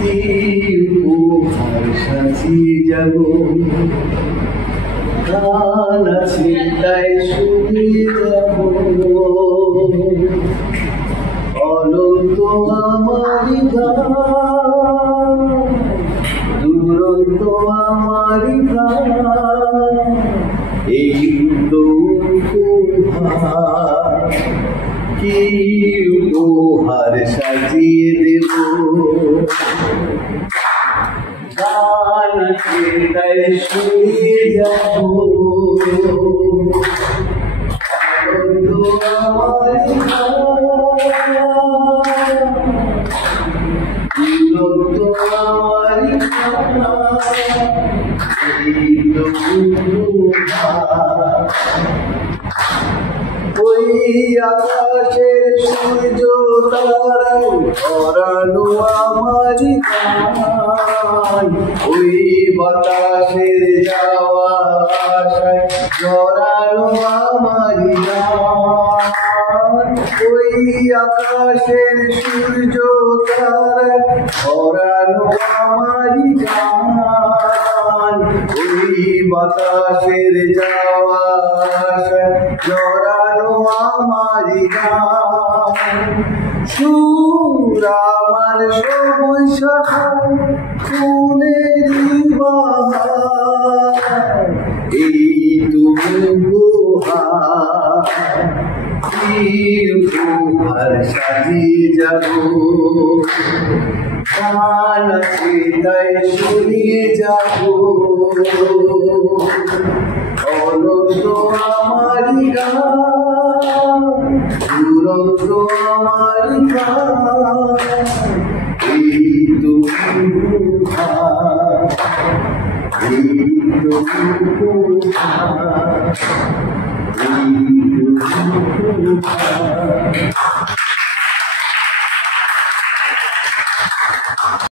কি উপহার সাজিয়ে যাব, গান আছে তাই শুনিয়ে যাব। অনন্ত আমারি গান, দুরন্ত আমারি গান, এই তো উপহার। কি উপহার সাজিয়ে দেব, গান আছে তাই শুনিয়ে যাব। অনন্ত আমারি গান, দুরন্ত আমারি গান, এই তো উপহার। ওই আকাশের সূর্য তারায় ভরানো আমারি গান, ওই বাতাসের যাওয়া আশায় জড়ানো আমারি গান। ওই আকাশের সূর্য তারায় ভরানো আমারি গান, ওই বাতাসের যাওয়া আশায় জড়ানো আমারি গান। সুর আমার সময় শাখায় ফুলেরই বাহার, এই তুমি উপহার। কি উপহার সাজিয়ে যাব, গান আছে তাই শুনিয়ে যাব। অনন্ত আমারি গান, দুরন্ত আমারি গান, এই তো উপহার, এই তো উপহার, এই তো উপহার।